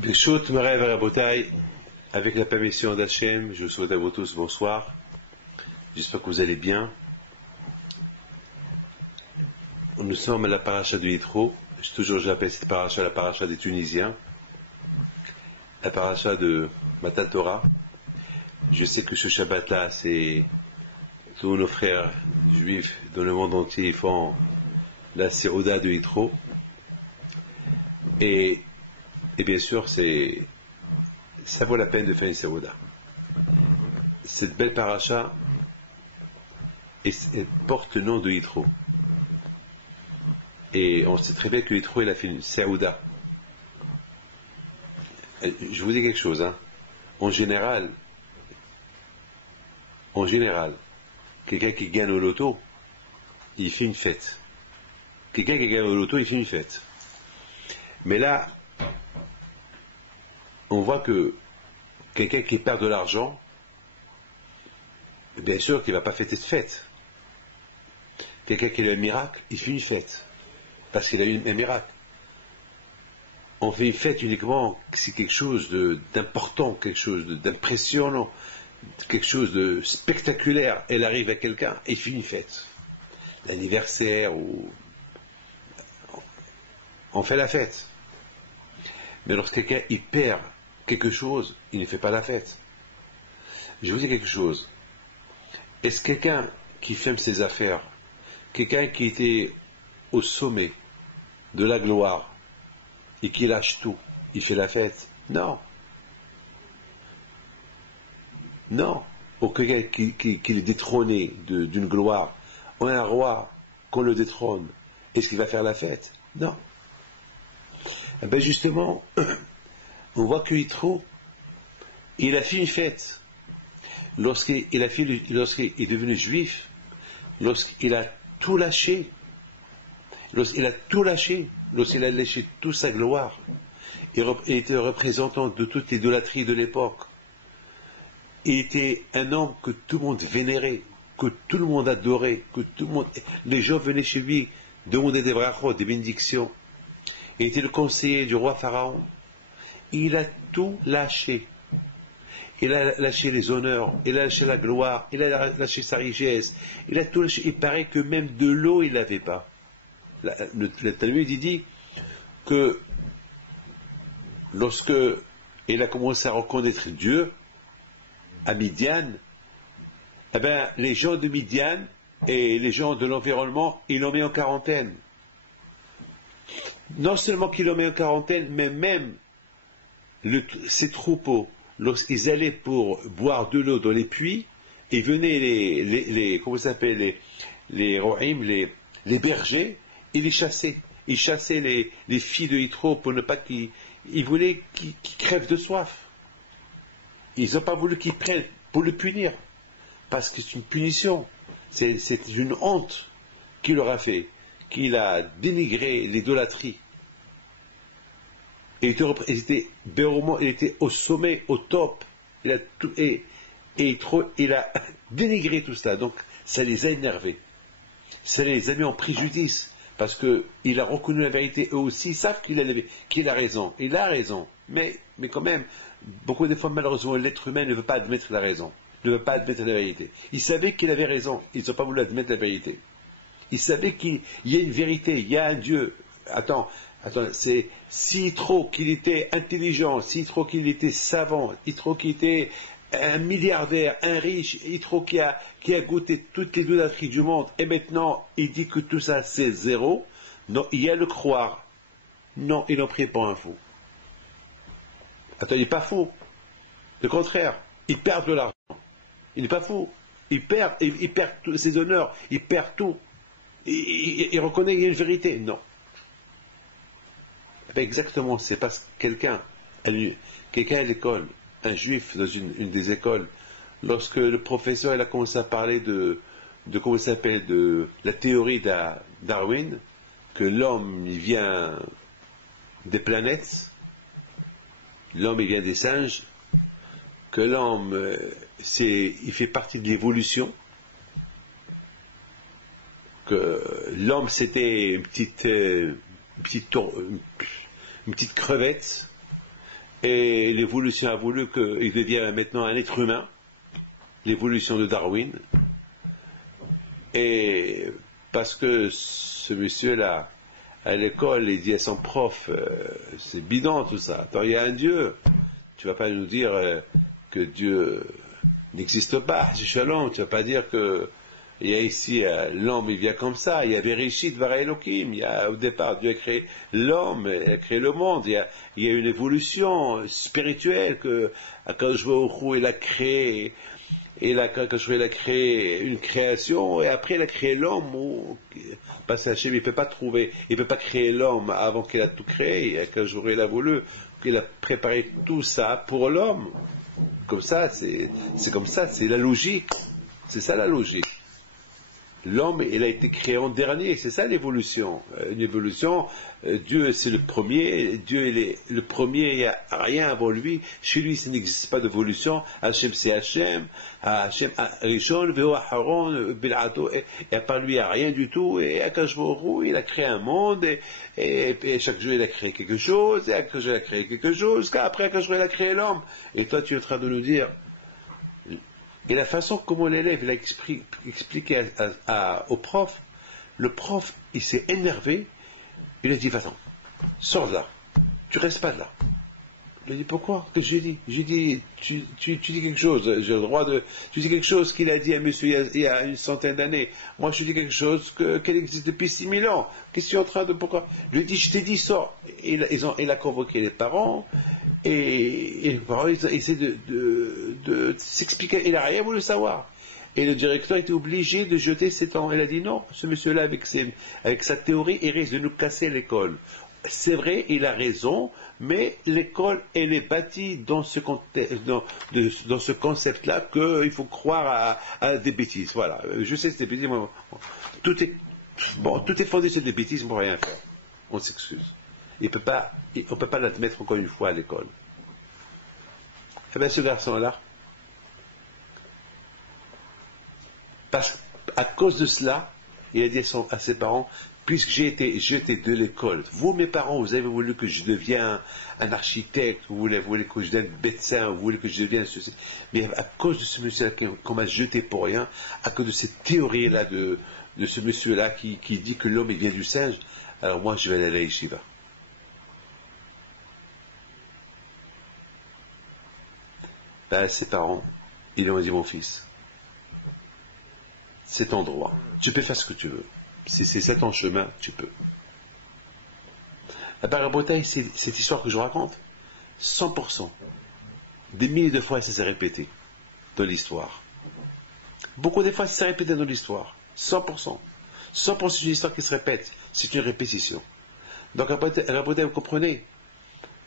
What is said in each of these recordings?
Bishut Merev Rabotai, avec la permission d'Hachem, je vous souhaite à vous tous bonsoir. J'espère que vous allez bien. Nous sommes à la paracha du Yitro. J'appelle cette paracha la paracha des Tunisiens, la paracha de Matan Torah. Je sais que ce Shabbat-là, c'est tous nos frères juifs dans le monde entier font la Sirouda de Yitro. Et bien sûr, ça vaut la peine de faire une Sirouda. Cette belle paracha elle porte le nom de Yitro. Et on sait très bien que Yitro, il a fait une Sirouda. Je vous dis quelque chose, hein. En général, quelqu'un qui gagne au loto, il fait une fête. Quelqu'un qui gagne au loto, il fait une fête. Mais là, on voit que quelqu'un qui perd de l'argent, bien sûr qu'il ne va pas fêter cette fête. Quelqu'un qui a eu un miracle, il fait une fête. Parce qu'il a eu un miracle. On fait une fête uniquement si quelque chose d'important, quelque chose d'impressionnant, quelque chose de spectaculaire, elle arrive à quelqu'un, et il fait une fête. L'anniversaire, ou on fait la fête. Mais lorsque quelqu'un il perd quelque chose, il ne fait pas la fête. Je vous dis quelque chose. Est-ce quelqu'un qui ferme ses affaires, quelqu'un qui était au sommet de la gloire et qui lâche tout, il fait la fête? Non. Non. Ou quelqu'un qui est détrôné d'une gloire, ou un roi qu'on le détrône, est-ce qu'il va faire la fête? Non. Eh bien justement, on voit que Yitro, il a fait une fête. Lorsqu'il est devenu juif, lorsqu'il a tout lâché, lorsqu'il a lâché toute sa gloire, il était représentant de toute l'idolâtrie de l'époque. Il était un homme que tout le monde vénérait, que tout le monde adorait, les gens venaient chez lui demander des brachot, des bénédictions. Il était le conseiller du roi Pharaon. Il a tout lâché. Il a lâché les honneurs, il a lâché la gloire, il a lâché sa richesse, il a tout lâché. Il paraît que même de l'eau, il n'avait pas. Le Talmud dit que lorsque il a commencé à reconnaître Dieu, à Midian, eh ben, les gens de Midian et les gens de l'environnement, ils l'ont mis en quarantaine. Non seulement qu'ils l'ont mis en quarantaine, mais même ces troupeaux, lorsqu'ils allaient pour boire de l'eau dans les puits, et venaient comment ça s'appelle, les rohim, les bergers, ils les chassaient. Ils chassaient les filles de Yitro pour ne pas ils voulaient qu'ils crèvent de soif. Ils n'ont pas voulu qu'ils prennent pour le punir, parce que c'est une punition, c'est une honte qu'il leur a fait, qu'il a dénigré l'idolâtrie. Et il était au sommet, au top, il a dénigré tout cela, donc ça les a énervés, ça les a mis en préjudice, parce qu'il a reconnu la vérité. Eux aussi savent qu'il a raison, mais quand même, beaucoup de fois malheureusement l'être humain ne veut pas admettre la raison, ne veut pas admettre la vérité. Ils savaient qu'il avait raison, ils n'ont pas voulu admettre la vérité. Ils savaient qu'il y a une vérité, il y a un Dieu. Attends, c'est si trop qu'il était intelligent, si trop qu'il était savant, si trop qu'il était un milliardaire, un riche, si trop qui a goûté toutes les idolâtries du monde, et maintenant il dit que tout ça c'est zéro. Non, il y a le croire. Non, il n'en prie pas un fou. Attends, il n'est pas fou. Le contraire, il perd de l'argent. Il n'est pas fou. Il perd tous ses honneurs, il perd tout. Il reconnaît qu'il y a une vérité. Non. Ben exactement, c'est parce que quelqu'un à l'école, un juif dans une des écoles, lorsque le professeur il a commencé à parler de comment ça s'appelle, de la théorie Darwin, que l'homme il vient des planètes, l'homme il vient des singes, que l'homme il fait partie de l'évolution, que l'homme c'était une petite crevette, Et l'évolution a voulu qu'il devienne maintenant un être humain, l'évolution de Darwin. Et parce que ce monsieur-là, à l'école, il dit à son prof, c'est bidon tout ça. Attends, il y a un Dieu. Tu vas pas nous dire que Dieu n'existe pas. Shalom, tu vas pas dire que il y a ici l'homme, il vient comme ça. Il y a Bereshit bara Elohim. Il y a au départ Dieu a créé l'homme, il a créé le monde. Il y a une évolution spirituelle que Akadosh Baruch Hu, il a créé. Et là, quand il a créé une création, et après il a créé l'homme, parce que Hachem, il peut pas créer l'homme avant qu'il a tout créé, quand il a voulu, qu'il a préparé tout ça pour l'homme. Comme ça, c'est comme ça, c'est la logique. C'est ça la logique. L'homme, il a été créé en dernier, c'est ça l'évolution. Une évolution, Dieu c'est le premier, Dieu il est le premier, il n'y a rien avant lui. Chez lui, il n'existe pas d'évolution. Hachem c'est Hachem, Hachem Rishon, Veo Aharon, Bil'ato, et à part lui, il n'y a rien du tout. Et Akadosh Baruch Hu, il a créé un monde, et chaque jour il a créé quelque chose, et Akadosh il a créé quelque chose, qu'après Akadosh il a créé l'homme. Et toi, tu es en train de nous dire. Et la façon comment l'élève il a expliqué au prof, le prof, il s'est énervé, il a dit, va-t'en, sors de là, tu restes pas de là. Il a dit, pourquoi? Qu'est-ce que j'ai dit? J'ai dit, tu dis quelque chose, j'ai le droit de... Tu dis quelque chose qu'il a dit à monsieur il y a une centaine d'années. Moi, je dis quelque chose qu'elle existe depuis 6000 ans. Qu'est-ce que tu es en train de... Pourquoi? Je lui ai dit, je t'ai dit, sors. Il a convoqué les parents, et les parents, ils essaient de s'expliquer. Il n'a rien voulu savoir. Et le directeur était obligé de jeter ses temps. Il a dit, non, ce monsieur-là, avec sa théorie, il risque de nous casser l'école. C'est vrai, il a raison, mais l'école, elle est bâtie dans ce concept-là qu'il faut croire à des bêtises. Voilà. Je sais que c'est des bêtises, mais tout est fondé sur des bêtises, on ne peut rien faire. On s'excuse. On ne peut pas l'admettre encore une fois à l'école. Eh bien, ce garçon-là, à cause de cela, il a dit à ses parents, puisque j'ai été jeté de l'école, vous, mes parents, vous avez voulu que je devienne un architecte, vous voulez que je devienne médecin, vous voulez que je devienne ceci, mais à cause de ce monsieur-là qu'on m'a jeté pour rien, à cause de cette théorie-là de ce monsieur-là qui dit que l'homme il vient du singe, alors moi je vais aller à la yeshiva. Là, ses parents, ils lui ont dit, mon fils, c'est ton droit, tu peux faire ce que tu veux. Si c'est ton chemin, tu peux. La Barabotaï, cette histoire que je raconte, 100%, des milliers de fois, ça s'est répété dans l'histoire. Beaucoup de fois, ça s'est répété dans l'histoire. 100%. 100%, c'est une histoire qui se répète. C'est une répétition. Donc, Rabotaï,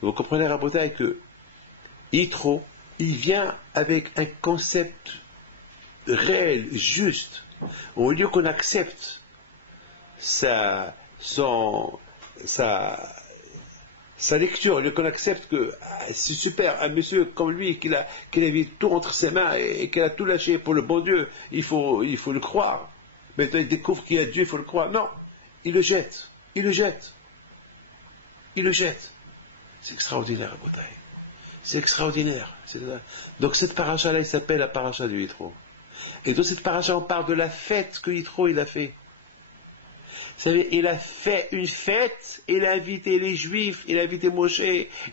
vous comprenez Rabotaï, que Yitro, il vient avec un concept réel, juste. Au lieu qu'on accepte sa lecture, au lieu qu'on accepte que c'est super, un monsieur comme lui, qu'il a mis tout entre ses mains et qu'il a tout lâché pour le bon Dieu, il faut le croire. Maintenant il découvre qu'il y a Dieu, il faut le croire. Non, il le jette. C'est extraordinaire, la bataille. C'est extraordinaire. Donc cette paracha-là, il s'appelle la paracha de Yitro. Et dans cette paracha, on parle de la fête que Yitro il a fait. Vous savez, il a fait une fête, il a invité les Juifs, il a invité Moshe,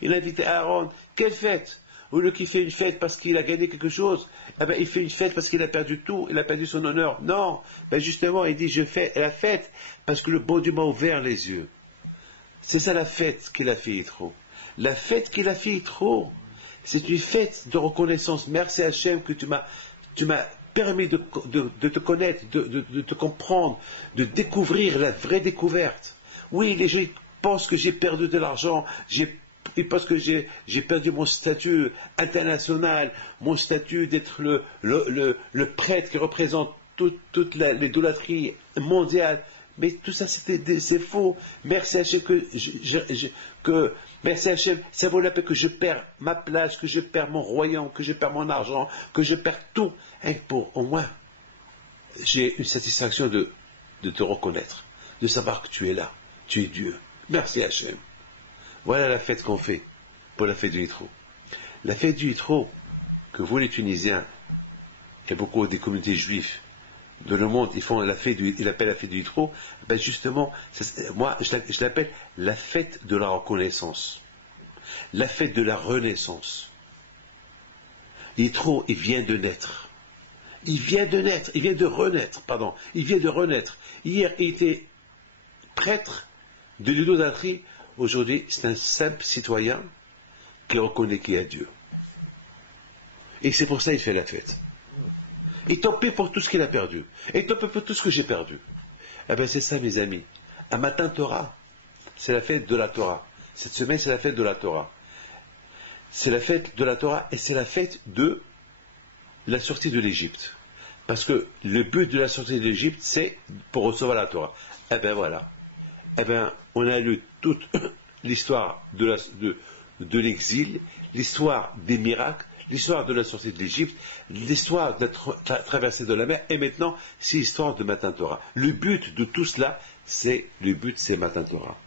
il a invité Aaron. Quelle fête? Au lieu qu'il fait une fête parce qu'il a gagné quelque chose, eh ben, il fait une fête parce qu'il a perdu tout, il a perdu son honneur. Non, ben justement, il dit, je fais la fête parce que le bon Dieu m'a ouvert les yeux. C'est ça la fête qu'il a fait Yitro. La fête qu'il a fait Yitro, c'est une fête de reconnaissance. Merci Hachem que tu m'as permis de te connaître, de te comprendre, de découvrir la vraie découverte. Oui, les gens pensent que j'ai perdu de l'argent, ils pensent que j'ai perdu mon statut international, mon statut d'être le prêtre qui représente toute l'idolâtrie mondiale. Mais tout ça, c'est faux. Merci Hachem merci Hachem, ça vaut la peine que je perds ma place, que je perds mon royaume, que je perds mon argent, que je perds tout. Et pour au moins, j'ai une satisfaction de te reconnaître, de savoir que tu es là, tu es Dieu. Merci Hachem. Voilà la fête qu'on fait pour la fête du Yitro. La fête du Yitro, que vous les Tunisiens, et beaucoup des communautés juives de le monde, ils l'appellent la fête du Yitro, ben justement, moi je l'appelle la fête de la reconnaissance, la fête de la renaissance. Yitro, il vient de naître. Il vient de renaître. Hier, il était prêtre de l'idolâtrie. Aujourd'hui, c'est un simple citoyen qui reconnaît qu'il y a Dieu. Et c'est pour ça qu'il fait la fête. Et tant pis pour tout ce qu'il a perdu. Et tant pis pour tout ce que j'ai perdu. Eh bien, c'est ça, mes amis. Un matin Torah, c'est la fête de la Torah. Cette semaine, c'est la fête de la Torah. C'est la fête de la Torah et c'est la fête de la sortie de l'Égypte. Parce que le but de la sortie de l'Égypte, c'est pour recevoir la Torah. Eh bien, voilà. Eh bien, on a lu toute l'histoire de l'exil, l'histoire des miracles, l'histoire de la sortie de l'Égypte, l'histoire de la traversée de la mer, et maintenant, c'est l'histoire de Matan Torah. Le but de tout cela, c'est Matan Torah.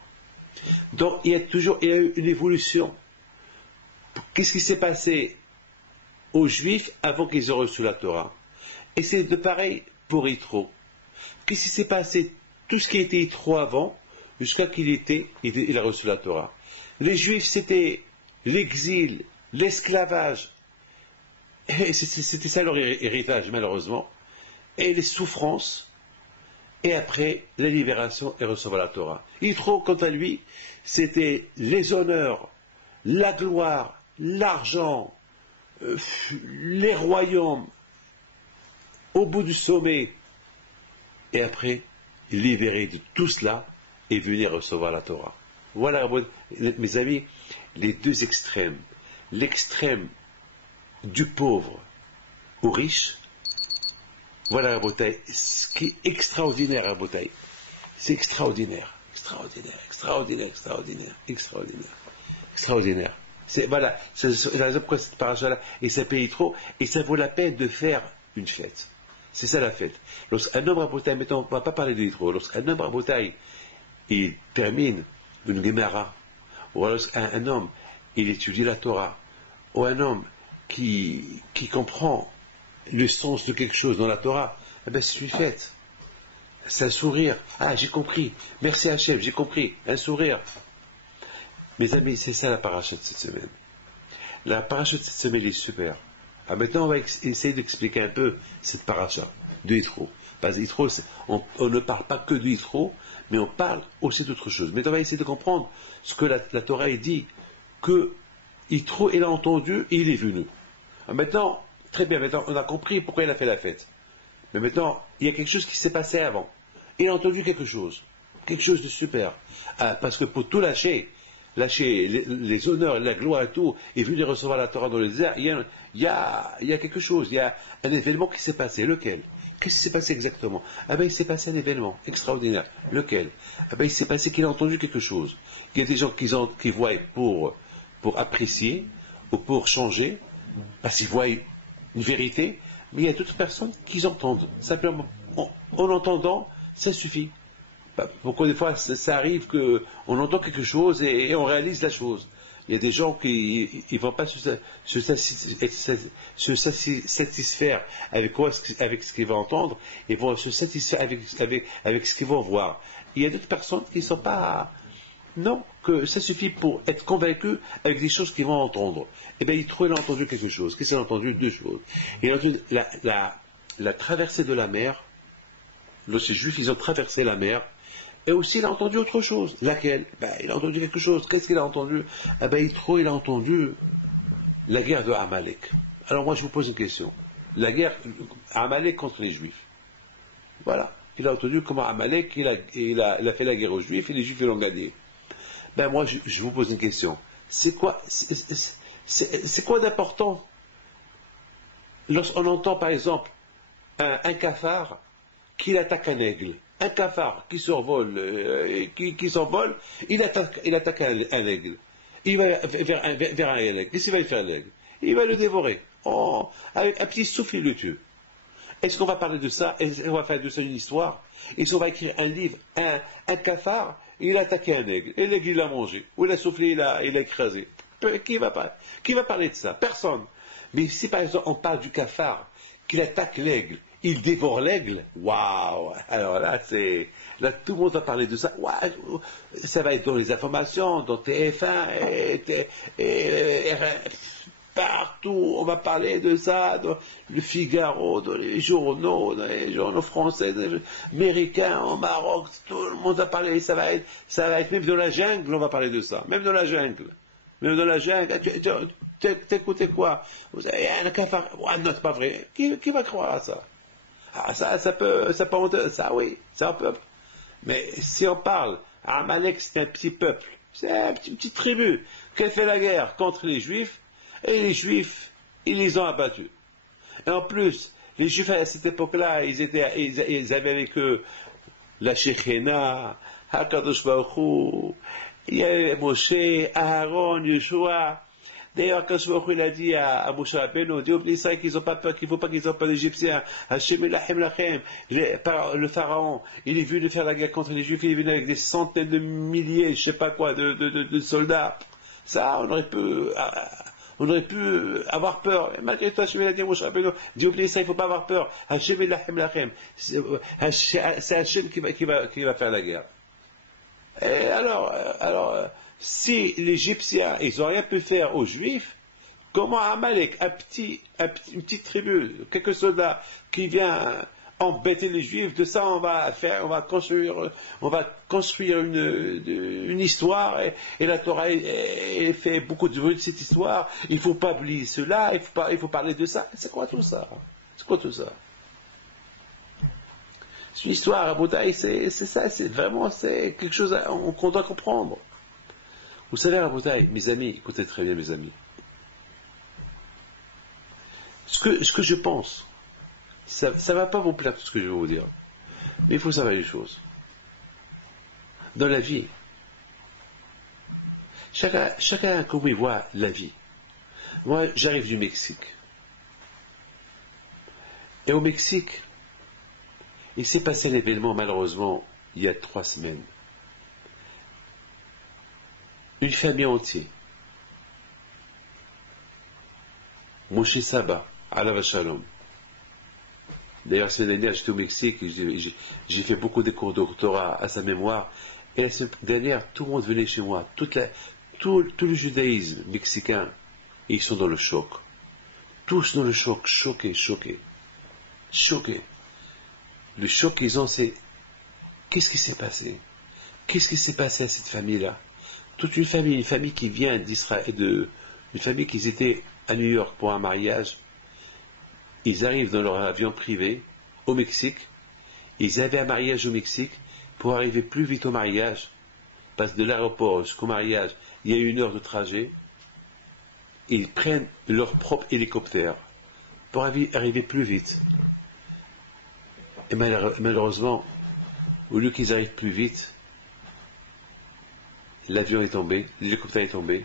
Donc, il y a eu une évolution. Qu'est-ce qui s'est passé aux Juifs avant qu'ils aient reçu la Torah? Et c'est de pareil pour Yitro. Qu'est-ce qui s'est passé? Tout ce qui était Yitro avant, jusqu'à il a reçu la Torah. Les Juifs, c'était l'exil, l'esclavage. Et c'était ça leur héritage, malheureusement. Et les souffrances. Et après, la libération et recevoir la Torah. Yitro, quant à lui, c'était les honneurs, la gloire, l'argent, les royaumes, au bout du sommet. Et après, libéré de tout cela, et venir recevoir la Torah. Voilà, mes amis, les deux extrêmes. L'extrême du pauvre au riche. Voilà la bataille. Ce qui est extraordinaire à bataille. C'est extraordinaire. Extraordinaire. Voilà, c'est la raison pourquoi cette paracha-là, et ça paye trop, et ça vaut la peine de faire une fête. C'est ça la fête. Lorsqu'un homme rabotaille, mettons, on ne va pas parler de Yitro, lorsqu'un homme rabotaille, il termine une Gemara, ou alors un homme, il étudie la Torah, ou un homme qui comprend le sens de quelque chose dans la Torah, eh bien c'est une fête. C'est un sourire. Ah, j'ai compris. Merci Hachem, j'ai compris. Un sourire. Mes amis, c'est ça la paracha de cette semaine. La paracha de cette semaine est super. Ah, maintenant, on va essayer d'expliquer un peu cette paracha de Yitro. Parce que Yitro, on ne parle pas que de Yitro, mais on parle aussi d'autre chose. Mais on va essayer de comprendre ce que la Torah dit, que Yitro, il a entendu et il est venu. Ah, maintenant, très bien, maintenant, on a compris pourquoi il a fait la fête. Mais maintenant, il y a quelque chose qui s'est passé avant. Il a entendu quelque chose de super. Ah, parce que pour tout lâcher les honneurs, la gloire et tout, et venir recevoir la Torah dans le désert, il y a quelque chose, il y a un événement qui s'est passé. Lequel? Qu'est-ce qui s'est passé exactement? Ah ben il s'est passé un événement extraordinaire. Lequel? Ah ben il s'est passé qu'il a entendu quelque chose. Il y a des gens qui voient pour apprécier ou pour changer, parce qu'ils voient une vérité, mais il y a d'autres personnes qui entendent. Simplement, en entendant, ça suffit. Pourquoi des fois ça arrive qu'on entend quelque chose et on réalise la chose. Il y a des gens qui ne vont pas se satisfaire avec ce qu'ils vont entendre, ils vont se satisfaire avec ce qu'ils vont voir. Il y a d'autres personnes qui ne sont pas... Non, que ça suffit pour être convaincu avec des choses qu'ils vont entendre. Eh bien, il a entendu quelque chose. Qu'est-ce qu'il a entendu? Deux choses. Il a entendu la traversée de la mer. Lorsque les Juifs, ils ont traversé la mer. Et aussi, il a entendu autre chose. Laquelle? Il a entendu quelque chose. Qu'est-ce qu'il a entendu? Il a entendu la guerre de Amalek. Alors moi, je vous pose une question. La guerre Amalek contre les Juifs. Voilà. Il a entendu comment Amalek, il a fait la guerre aux Juifs et les Juifs l'ont gagné. Moi, je vous pose une question. C'est quoi d'important lorsqu'on entend, par exemple, un cafard qui attaque un aigle? Un cafard qui survole, qui s'envole, il attaque un aigle. Il va vers un aigle. Qu'est-ce qu'il va faire l'aigle? Il va le dévorer. Oh, avec un petit souffle, il le tue. Est-ce qu'on va parler de ça? Est-ce qu'on va faire de ça une histoire? Est-ce qu'on va écrire un livre? Un cafard, il a attaqué un aigle. Et l'aigle, il l'a mangé. Ou il a soufflé, il a écrasé. Qui va parler de ça? Personne. Mais si par exemple on parle du cafard, qu'il attaque l'aigle, il dévore l'aigle, waouh! Alors là, tout le monde va parler de ça. Waouh, ça va être dans les informations, dans TF1, partout, on va parler de ça, dans le Figaro, dans les journaux français, américains, au Maroc, tout le monde va parler, ça va être, même dans la jungle, on va parler de ça, même dans la jungle. Même dans la jungle, t'écoutez quoi? Vous avez un cafard, non, c'est pas vrai. Qui va croire à ça? Ça peut, oui, c'est un peuple. Mais si on parle, Amalek c'est un petit peuple, c'est une petite tribu qui a fait la guerre contre les Juifs, et les Juifs, ils les ont abattus. Et en plus, les Juifs à cette époque-là, ils avaient avec eux la Shekhinah, Hakadosh Baruch Hu, il y avait Moshe, Aaron, Yeshua. D'ailleurs, quand il a dit à Moshe Rabbeinu, dit oublie ça qu'ils n'ont pas peur, qu'il ne faut pas qu'ils aient peur des Égyptiens. Hashem Elachem Lachem, le pharaon, il est venu faire la guerre contre les Juifs, il est venu avec des centaines de milliers, je sais pas quoi, de soldats. Ça, on aurait pu avoir peur. Et malgré tout, Hashem a dit à Moshe Rabbeinu, dis oublie ça, il ne faut pas avoir peur. Hashem Elachem Lachem. C'est Hashem qui va faire la guerre. Et alors, si les Égyptiens, ils n'ont rien pu faire aux Juifs, comment Amalek, une petite tribu, quelques soldats qui vient embêter les Juifs, de ça on va construire une histoire, et la Torah fait beaucoup de bruit de cette histoire, il ne faut pas oublier cela, il faut parler de ça. C'est quoi tout ça? C'est une histoire, à Bouddhaï, c'est ça, c'est quelque chose qu'on doit comprendre. Vous savez, à Bouddhaï, mes amis, écoutez très bien, mes amis. Ce que je pense, ça ne va pas vous plaire tout ce que je vais vous dire, mais il faut savoir les choses. Dans la vie, chacun comme il voit la vie. Moi, j'arrive du Mexique. Et au Mexique, il s'est passé un événement, malheureusement, il y a 3 semaines. Une famille entière. Moshe Saba, Alav Shalom. D'ailleurs, cette année, j'étais au Mexique, j'ai fait beaucoup de cours de doctorat à sa mémoire, et la semaine dernière, tout le monde venait chez moi, tout le judaïsme mexicain, ils sont dans le choc. Tous dans le choc, choqués. Le choc qu'ils ont, c'est qu'est-ce qui s'est passé? Qu'est-ce qui s'est passé à cette famille-là? Toute une famille qui vient d'Israël, une famille qui était à New York pour un mariage. Ils arrivent dans leur avion privé au Mexique. Ils avaient un mariage au Mexique. Pour arriver plus vite au mariage, parce que de l'aéroport jusqu'au mariage, il y a 1 heure de trajet. Ils prennent leur propre hélicoptère pour arriver plus vite. Et malheureusement, au lieu qu'ils arrivent plus vite, l'avion est tombé, l'hélicoptère est tombé,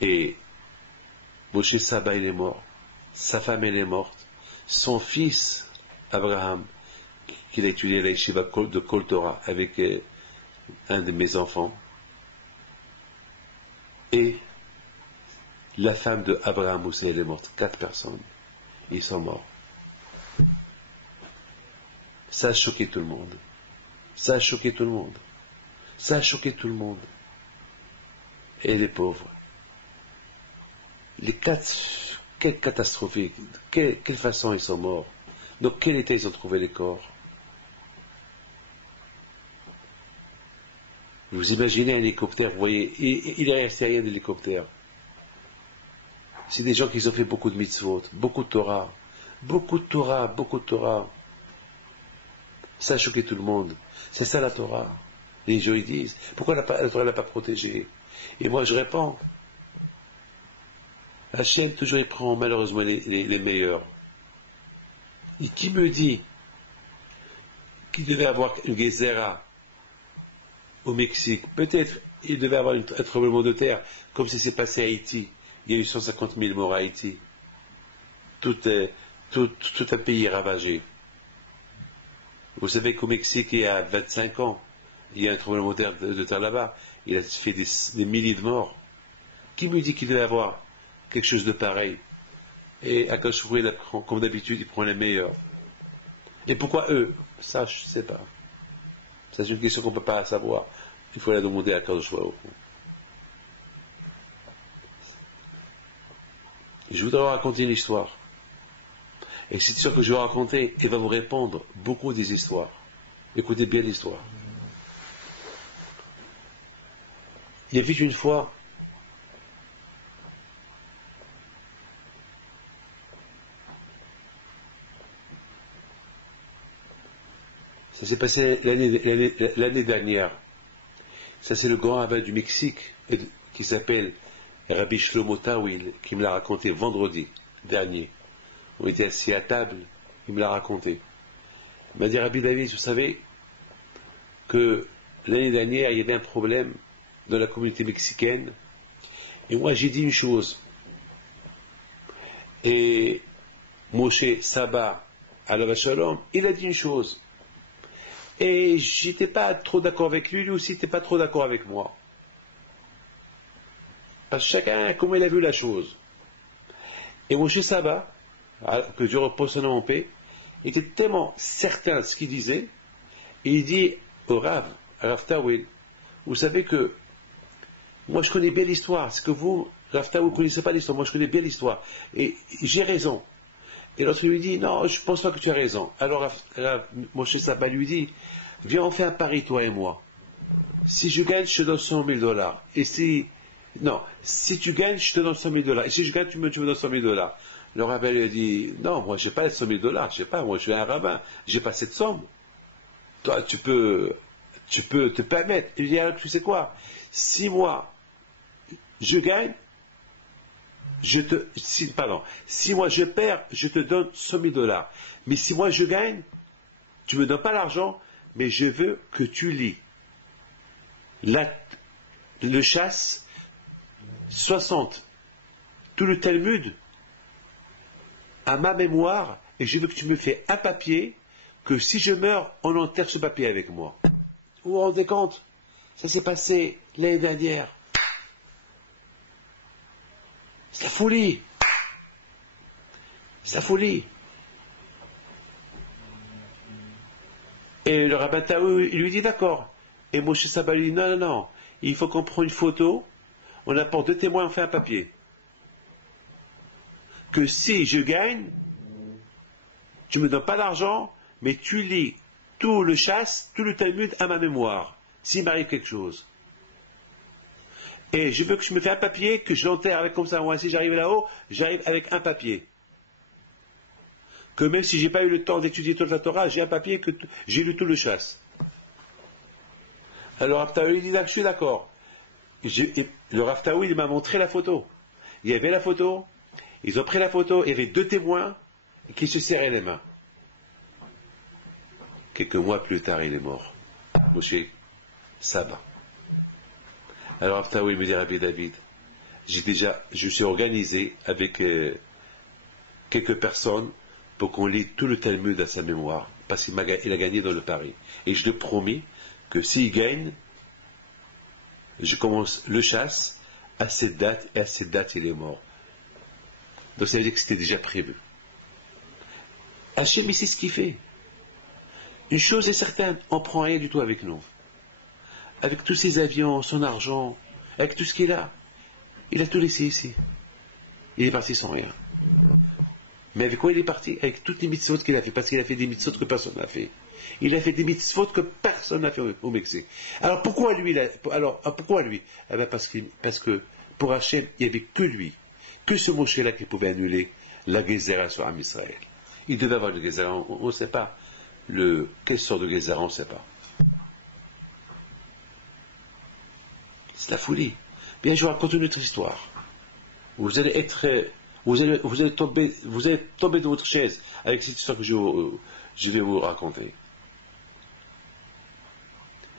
et Moshe Saba il est mort, sa femme elle est morte, son fils Abraham, qu'il a étudié à la yeshiva de Kol Torah avec un de mes enfants, et la femme de Abraham aussi elle est morte, 4 personnes, ils sont morts. Ça a choqué tout le monde. Et les pauvres. Quelle catastrophe, quelle façon ils sont morts. Dans quel état ils ont trouvé les corps. Vous imaginez un hélicoptère, vous voyez, il est resté rien d'hélicoptère. C'est des gens qui ont fait beaucoup de mitzvot, beaucoup de Torah. Ça a choqué tout le monde. C'est ça la Torah. Les gens ils disent, pourquoi la Torah ne l'a pas protégé? Et moi je réponds, Hachem toujours il prend malheureusement les meilleurs. Et qui me dit qu'il devait avoir une Gézéra au Mexique? Peut-être il devait avoir un tremblement de terre, comme si c'est passé à Haïti. Il y a eu 150 000 morts à Haïti. Tout un pays est ravagé. Vous savez qu'au Mexique, il y a 25 ans, il y a un tremblement de terre là-bas. Il a fait des milliers de morts. Qui me dit qu'il devait avoir quelque chose de pareil? Et à Kashoué, comme d'habitude, il prend les meilleurs. Et pourquoi eux? Ça, je ne sais pas. Ça, c'est une question qu'on ne peut pas savoir. Il faut la demander à Kashoué. Je voudrais vous raconter une histoire. Et c'est sûr que je vais raconter, il va vous répondre beaucoup des histoires. Écoutez bien l'histoire. Il y avait une fois, ça s'est passé l'année dernière. Ça, c'est le grand rabbin du Mexique qui s'appelle Rabbi Shlomo Tawil, qui me l'a raconté vendredi dernier. On était assis à table, il me l'a raconté. Il m'a dit, Rabbi David, vous savez que l'année dernière, il y avait un problème dans la communauté mexicaine. Et moi, j'ai dit une chose. Et Moshe Saba, alav Shalom, il a dit une chose. Et j'étais pas trop d'accord avec lui, lui aussi n'était pas trop d'accord avec moi. Parce que chacun, comment il a vu la chose. Et Moshe Saba, que Dieu repose son nom en paix, était tellement certain de ce qu'il disait, et il dit au Rav Tawil, vous savez que moi je connais bien l'histoire, c'est que vous, Rav Tawil, vous ne connaissez pas l'histoire, moi je connais bien l'histoire, et j'ai raison. Et l'autre lui dit, non, je ne pense pas que tu as raison. Alors Moshe Saba lui dit, viens, on fait un pari, toi et moi. Si je gagne, je te donne $100,000. Et si tu gagnes, je te donne $100,000. Et si je gagne, tu me donnes $100,000. Le rabbin lui a dit, non, moi, je n'ai pas les $100,000. Je sais pas, moi, je suis un rabbin. Je n'ai pas cette somme. Toi, tu peux te permettre. Il dit, alors, tu sais quoi? Si moi, je gagne, si moi je perds, je te donne $100,000. Mais si moi je gagne, tu me donnes pas l'argent, mais je veux que tu lis le chasse 60, tout le Talmud à ma mémoire, et je veux que tu me fais un papier, que si je meurs, on enterre ce papier avec moi. Vous vous rendez compte? Ça s'est passé l'année dernière. C'est la folie. C'est la folie. Et le rabbin Taou, il lui dit d'accord. Et Moshe Saba lui dit non, il faut qu'on prenne une photo, on apporte 2 témoins, on fait un papier. Que si je gagne, tu me donnes pas d'argent, mais tu lis tout le chasse, tout le Talmud à ma mémoire, s'il m'arrive quelque chose. Et je veux que je me fais un papier, que je l'enterre avec comme ça. Moi, si j'arrive là-haut, j'arrive avec un papier. Que même si j'ai pas eu le temps d'étudier toute la Torah, j'ai un papier que j'ai lu tout le chasse. Alors Rav Taoui dit, je suis d'accord. Le Rav Taoui, il m'a montré la photo. Il y avait la photo, ils ont pris la photo, il y avait 2 témoins qui se serraient les mains. Quelques mois plus tard, il est mort. Moshe Saba. Alors Rav Taoui me dit, Rabbi David, je suis organisé avec quelques personnes pour qu'on lit tout le Talmud à sa mémoire, parce qu'il a gagné dans le pari. Et je te promis que s'il gagne, je commence le chasse à cette date, et à cette date il est mort. Donc ça veut dire que c'était déjà prévu. Hachem, c'est ce qu'il fait. Une chose est certaine, on ne prend rien du tout avec nous. Avec tous ses avions, son argent, avec tout ce qu'il a. Il a tout laissé ici. Il est parti sans rien. Mais avec quoi il est parti? Avec toutes les mitzvot qu'il a fait, parce qu'il a fait des mitzvot que personne n'a fait. Il a fait des mitzvot que personne n'a fait au Mexique. Alors pourquoi lui? Pourquoi lui? Parce que pour Hachem, il n'y avait que lui, que ce Moshe-là qui pouvait annuler la Gézéra sur Am Israël. Il devait avoir le Gézéra, on ne sait pas. Quelle sorte de Gézéra, on ne sait pas. C'est la folie. Bien, je vous raconte une autre histoire. Vous allez tomber de votre chaise avec cette histoire que je vais vous raconter.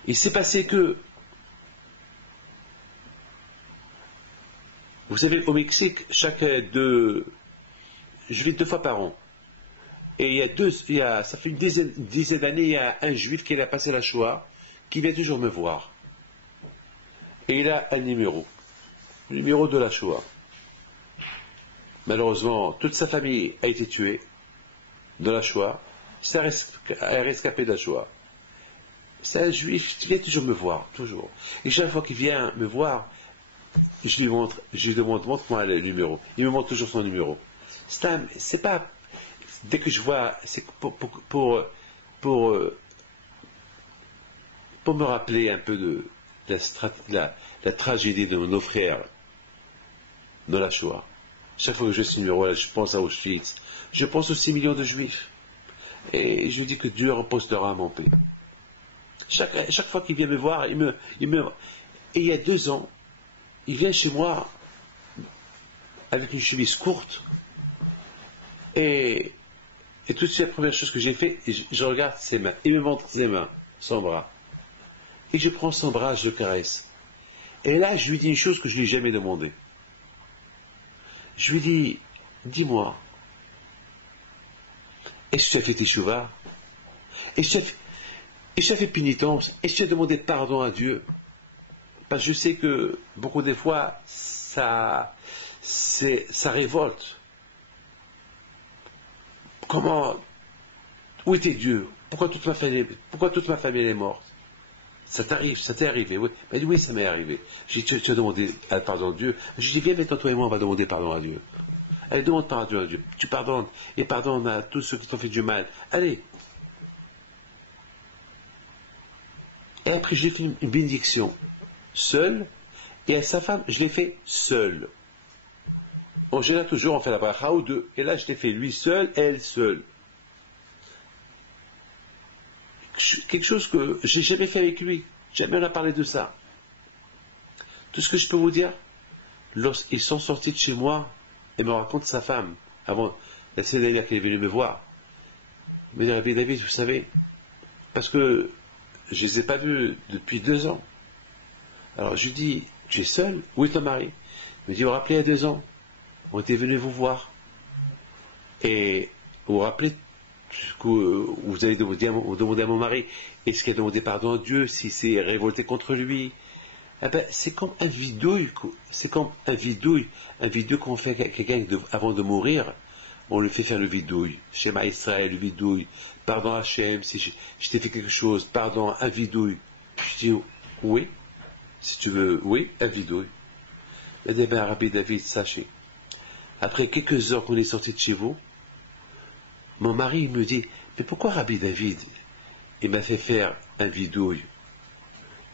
Il s'est passé que, vous savez, au Mexique, je vais 2 fois par an. Et ça fait une dizaine d'années, il y a un juif qui a passé la Shoah, qui vient toujours me voir. Et il a un numéro. le numéro de la Shoah. Malheureusement, toute sa famille a été tuée de la Shoah. C'est un rescapé de la Shoah. C'est un juif qui vient toujours me voir, toujours. Et chaque fois qu'il vient me voir, je lui demande, montre-moi le numéro. Il me montre toujours son numéro. C'est pas, dès que je vois, c'est pour me rappeler un peu de la tragédie de nos frères de la Shoah. Chaque fois que je vois ce numéro-là, je pense à Auschwitz. Je pense aux 6 millions de juifs. Et je dis que Dieu repose leur âme en paix. Chaque fois qu'il vient me voir, et il y a 2 ans, il vient chez moi avec une chemise courte, et tout de suite, la première chose que j'ai fait, je regarde ses mains. Il me montre ses mains, son bras. Et je prends son bras, je le caresse. Et là, je lui dis une chose que je ne lui ai jamais demandé. Je lui dis, dis-moi, est-ce que tu as fait teshuva? Est-ce que tu as fait pénitence? Est-ce que tu as demandé pardon à Dieu? Parce que je sais que beaucoup des fois, ça révolte. Où était Dieu? Pourquoi toute ma famille est morte? Ça t'est arrivé, oui. Ben oui, ça m'est arrivé. J'ai dit, tu as demandé pardon à Dieu. Je dis, viens maintenant, toi et moi, on va demander pardon à Dieu. Allez, demande pardon à Dieu. Tu pardonnes, et pardonne à tous ceux qui t'ont fait du mal. Allez. Et après, je lui ai fait une bénédiction. Seul. Et à sa femme, je l'ai fait seul. En général, toujours, on fait la bracha ou deux. Et là, je l'ai fait lui seul, elle seule. Quelque chose que je n'ai jamais fait avec lui. Jamais on a parlé de ça. Tout ce que je peux vous dire, lorsqu'ils sont sortis de chez moi, et me raconte sa femme, avant la Cédalia qui est venue me voir, me dit, Rabbi David, vous savez, parce que je ne les ai pas vus depuis 2 ans. Alors je lui dis, tu es seul? Où est ton mari? Il me dit, vous vous rappelez, il y a 2 ans, on était venus vous voir. Et vous vous rappelez que vous avez demandé à mon mari, est-ce qu'il a demandé pardon à Dieu, s'il s'est révolté contre lui? Eh ben, c'est comme un vidouille, un vidouille qu'on fait à quelqu'un avant de mourir, on lui fait faire le vidouille, Shema Israël, le vidouille, pardon Hachem, si je t'ai fait quelque chose, pardon, un vidouille. Je dis, oui, si tu veux, oui, un vidouille. Eh bien, Rabbi David, sachez, après quelques heures qu'on est sorti de chez vous, mon mari me dit, mais pourquoi Rabbi David, il m'a fait faire un vidouille?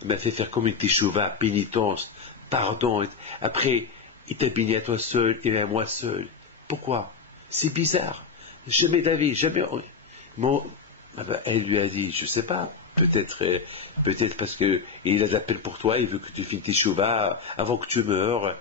Il m'a fait faire comme une teshuva, pénitence, pardon. Après, il t'a béni à toi seul et à moi seul. Pourquoi? C'est bizarre. Jamais David, jamais. Elle lui a dit, je ne sais pas, peut-être parce qu'il a de la peine pour toi, il veut que tu fasses une teshuva avant que tu meurs,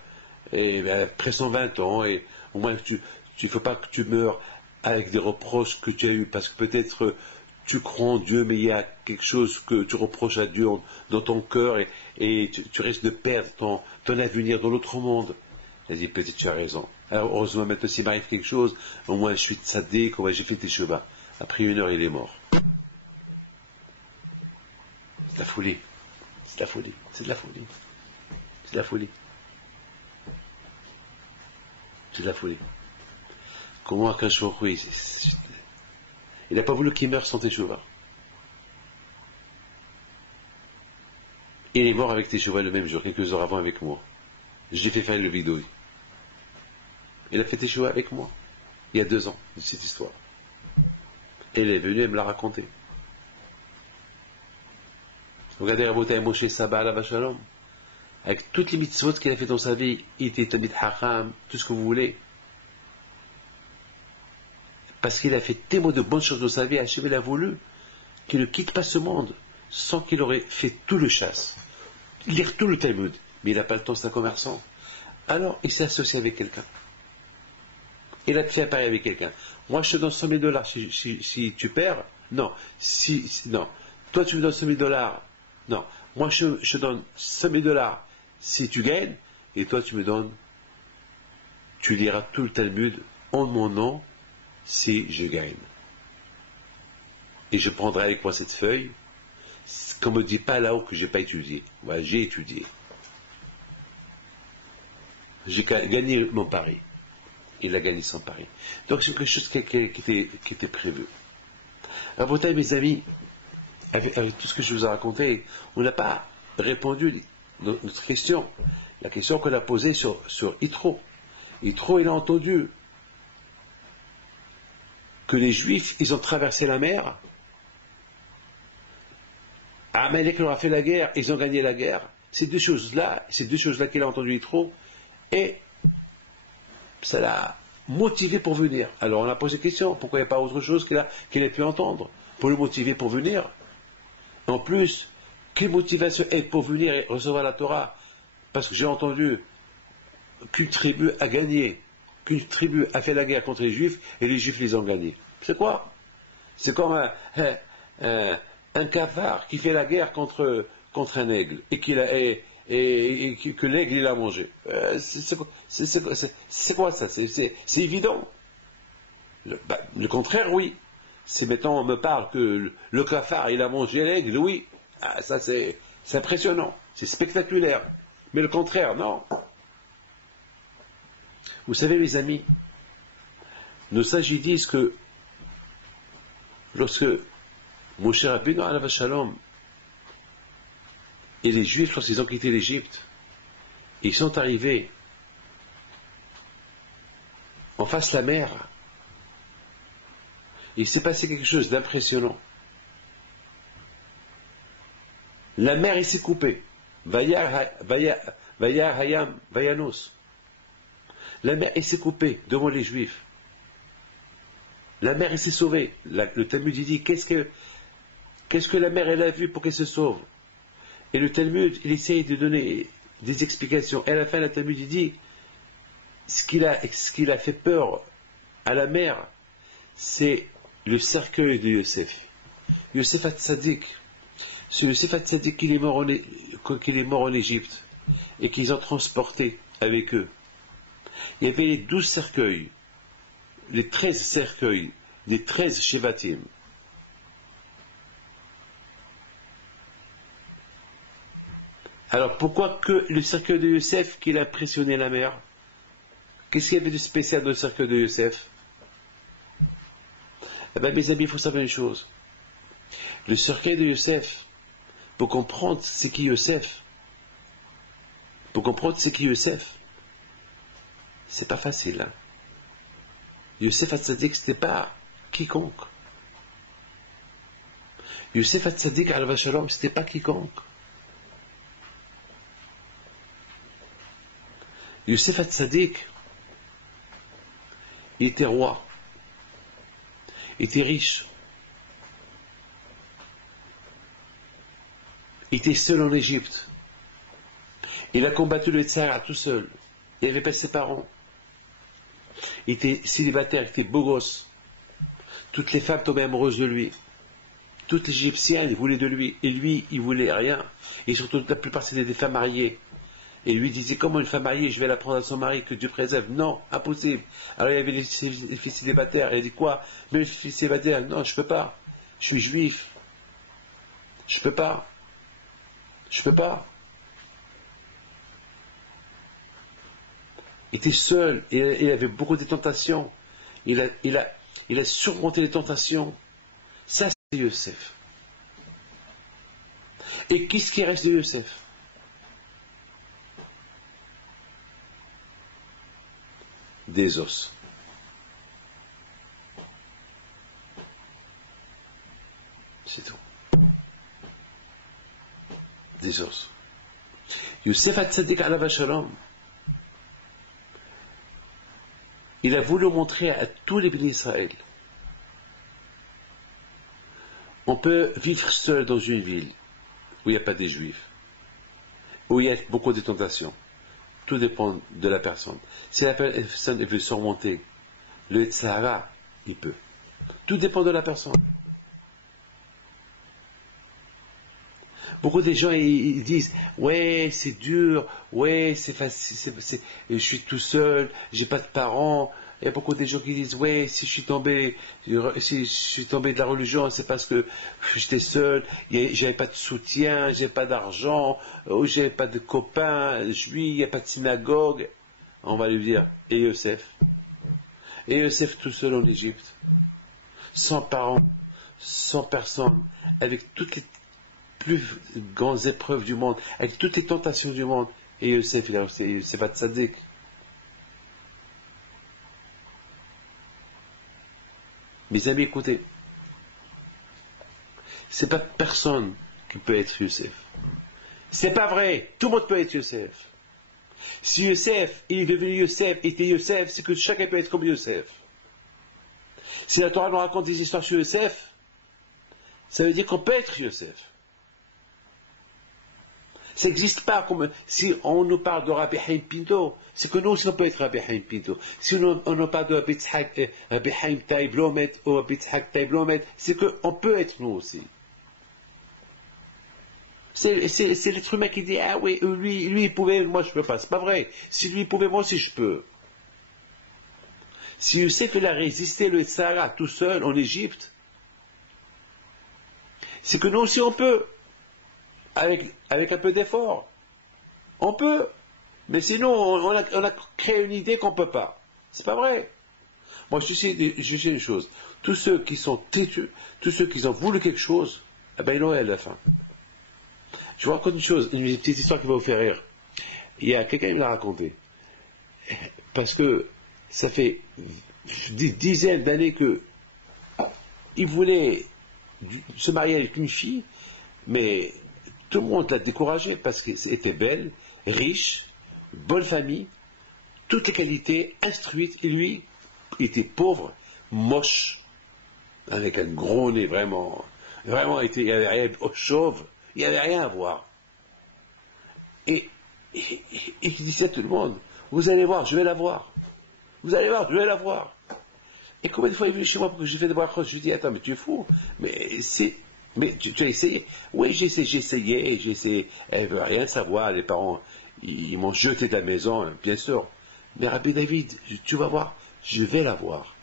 et après 120 ans, et au moins il ne faut pas que tu meurs avec des reproches que tu as eus, parce que peut-être tu crois en Dieu, mais il y a quelque chose que tu reproches à Dieu dans ton cœur, et tu risques de perdre ton avenir dans l'autre monde. Elle dit, peut-être tu as raison. Alors, heureusement, maintenant, s'il m'arrive quelque chose, au moins je suis tzaddik, au moins j'ai fait tes chevaux. Après 1 heure, il est mort. C'est de la folie. C'est de la folie. C'est de la folie. C'est de la folie. C'est de la folie. Comment qu'un jour, oui, il n'a pas voulu qu'il meure sans teshuva. Il est mort avec teshuva le même jour, quelques heures avant avec moi. Je lui ai fait faire le vidouille. Il a fait teshuva avec moi, il y a 2 ans, de cette histoire. Et elle est venue, elle me l'a raconté. Regardez Rabotai Moshe Saba Alav Shalom, avec toutes les mitzvot qu'il a fait dans sa vie, il était Tamid Hacham, tout ce que vous voulez. Parce qu'il a fait tellement de bonnes choses dans sa vie, Hachem il a voulu qu'il ne quitte pas ce monde sans qu'il aurait fait tout le chasse, lire tout le Talmud. Mais il n'a pas le temps, c'est un commerçant. Alors il s'est associé avec quelqu'un. Il a fait un pari avec quelqu'un. Moi je te donne 100 000 dollars si tu perds. Non. Non. Toi tu me donnes 100 000 dollars. Non. Moi je te donne 100 000 dollars si tu gagnes. Et toi tu liras tout le Talmud en mon nom si je gagne. Et je prendrai avec moi cette feuille, qu'on ne me dit pas là-haut que je n'ai pas étudié. Voilà, j'ai étudié. j'ai gagné mon pari. Il a gagné son pari. Donc c'est quelque chose qui était prévu. Alors, mes amis, avec tout ce que je vous ai raconté, on n'a pas répondu à notre question. La question qu'on a posée sur Yitro. Yitro, il a entendu que les Juifs, ils ont traversé la mer. Amalek leur a fait la guerre, ils ont gagné la guerre. Ces deux choses-là qu'il a entendu Yitro, et ça l'a motivé pour venir. Alors on a posé la question, pourquoi il n'y a pas autre chose qu'il ait pu entendre pour le motiver pour venir? En plus, quelle motivation est pour venir et recevoir la Torah? Parce que j'ai entendu qu'une tribu a gagné, qu'une tribu a fait la guerre contre les Juifs et les Juifs les ont gagnés. C'est quoi? C'est comme un cafard qui fait la guerre contre un aigle et que l'aigle il a mangé. C'est quoi ça? C'est évident. Le contraire, oui. Si maintenant on me parle que le cafard il a mangé l'aigle, oui. Ça c'est impressionnant, c'est spectaculaire. Mais le contraire, non. Vous savez, mes amis, nos sages disent que lorsque Moshe Rabbeinu alav shalom et les Juifs, lorsqu'ils ont quitté l'Égypte, ils sont arrivés en face de la mer, il s'est passé quelque chose d'impressionnant. La mer, il s'est coupée. Vayar hayam vayanos. La mer, il s'est coupée devant les Juifs. La mer, elle s'est sauvée. Le Talmud, il dit, qu'est-ce que la mer, elle a vu pour qu'elle se sauve? Et le Talmud, il essaye de donner des explications. Et à la fin, le Talmud, il dit, ce qu'il a fait peur à la mer, c'est le cercueil de Yosef. Yosef Hatzadik. C'est Yosef Hatzadik qu'il est mort en Égypte et qu'ils ont transporté avec eux. Il y avait les 12 cercueils, les 13 cercueils, les 13 Shevatim. Alors pourquoi que le cercueil de Yosef qu'il a impressionné la mer? Qu'est-ce qu'il y avait de spécial dans le cercueil de Yosef? Eh bien, mes amis, il faut savoir une chose. Le cercueil de Yosef, pour comprendre c'est qui Yosef, c'est pas facile. Hein? Yosef Hatzadik, c'était pas quiconque. Yosef Hatzadik alav shalom, c'était pas quiconque. Yosef Hatzadik, il était roi, il était riche, il était seul en Égypte, il a combattu le Tsara tout seul, il n'avait pas ses parents, il était célibataire, il était beau gosse, toutes les femmes tombaient amoureuses de lui, toutes les Égyptiennes voulaient de lui, et lui, il voulait rien, et surtout la plupart c'était des femmes mariées. Et lui disait, comment une femme mariée, je vais la prendre à son mari, que Dieu préserve? Non, impossible. Alors il y avait les filles célibataires, il a dit quoi? Mais les filles célibataires, non, je peux pas. Je suis juif. Je peux pas. Il était seul, il avait beaucoup de tentations. Il a surmonté les tentations. Ça, c'est Yosef. Et qu'est-ce qui reste de Yosef? Des os. C'est tout. Des os. Yosef Hatzadik alav shalom, il a voulu montrer à tous les bénis d'Israël, on peut vivre seul dans une ville où il n'y a pas des Juifs, où il y a beaucoup de tentations. Tout dépend de la personne. Si la personne veut surmonter le Sahara, il peut. Tout dépend de la personne. Beaucoup de gens ils disent ouais c'est dur, ouais c'est facile, je suis tout seul, j'ai pas de parents. Il y a beaucoup de gens qui disent ouais si je suis tombé de la religion c'est parce que j'étais seul, j'avais pas de soutien, j'avais pas d'argent, j'avais pas de copains juifs, il n'y a pas de synagogue. on va lui dire, et Yosef? Et Yosef tout seul en Égypte, sans parents, sans personne, avec toutes les plus grandes épreuves du monde, avec toutes les tentations du monde. Et Yosef, c'est pas de tzaddik. Mes amis, écoutez, c'est pas personne qui peut être Yosef. C'est pas vrai. Tout le monde peut être Yosef. Si Yosef, il est devenu Yosef, était Yosef, c'est que chacun peut être comme Yosef. Si la Torah nous raconte des histoires sur Yosef, ça veut dire qu'on peut être Yosef. Ça n'existe pas comme si on nous parle de Rabbi Haim Pinto, c'est que nous aussi on peut être Rabbi Haim Pinto. Si on nous parle de Rabbi Haim Taïb Lomet ou Rabbi Tzhak Taïb Lomet, c'est qu'on peut être nous aussi. C'est l'être humain qui dit, ah oui, lui il pouvait, moi je ne peux pas. C'est pas vrai. Si lui il pouvait, moi aussi je peux. Si Youssef il a résisté le Sahara tout seul en Égypte, c'est que nous aussi on peut. Avec un peu d'effort. On peut. Mais sinon, on a créé une idée qu'on ne peut pas. C'est pas vrai. Moi, je sais une chose. Tous ceux qui sont têtus, tous ceux qui ont voulu quelque chose, eh ben, ils l'ont eu à la fin. Je vous raconte une chose, une petite histoire qui va vous faire rire. Il y a quelqu'un qui me l'a raconté. Parce que ça fait des dizaines d'années que il voulait se marier avec une fille, mais tout le monde l'a découragé parce qu'elle était belle, riche, bonne famille, toutes les qualités, instruite, et lui, il était pauvre, moche, avec un gros nez vraiment, il n'y avait rien, chauve, il n'y avait rien à voir. Et il disait à tout le monde, vous allez voir, je vais la voir. Vous allez voir, je vais la voir. Et combien de fois il est venu chez moi pour que je fasse des voir? Je lui dis, attends, mais tu es fou, mais tu as essayé? Oui, j'ai essayé, elle veut rien savoir, les parents, ils m'ont jeté de la maison, bien sûr. Mais Rabbi David, tu vas voir, je vais la voir.